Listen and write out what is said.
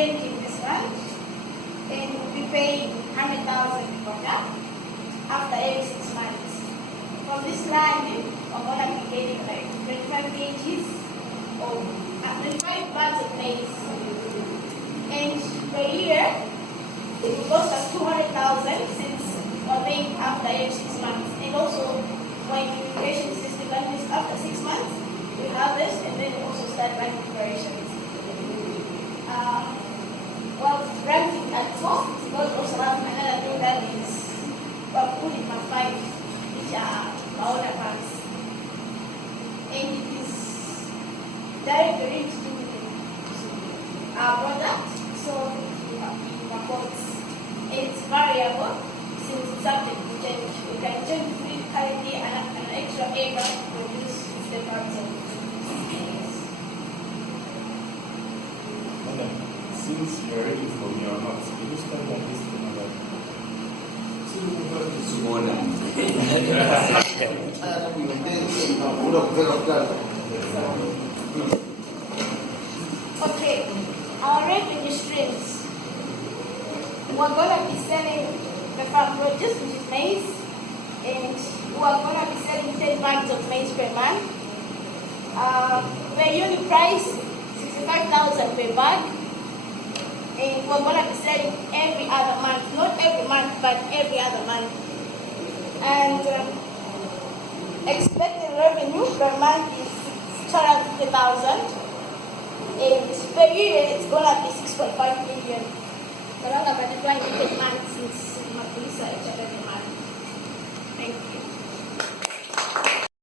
renting this land, and we'll be paying 100,000 for that after every 6 months. From this land, I'm gonna be getting like 25 kgs or 25 bags of maize. And per year, it will cost us 200,000 since we're paying after every 6 months. And also, when irrigation system, that means after 6 months, we harvest and then we also start running operations. Well, ranking at first, because also have another thing that is we're putting my 5, which are our other banks. And it is directly linked to our product, so it reports. It's variable since it's subject to change. We can change between currently an extra acre to produce 50 grams of maize. Since you're ready for your notes, can you start by listing another? Okay, our revenue streams. We're going to be selling the farm produce, which is maize, and we're going to be selling 10 bags of maize per month. The unit price, 65,000 per bag. And we're going to be selling every other month, not every month, but every other month. And expected revenue per month is 250,000. And per year, it's going to be 6.5 million. So I'm going to multiply 10 months since my police are each and every month. Thank you.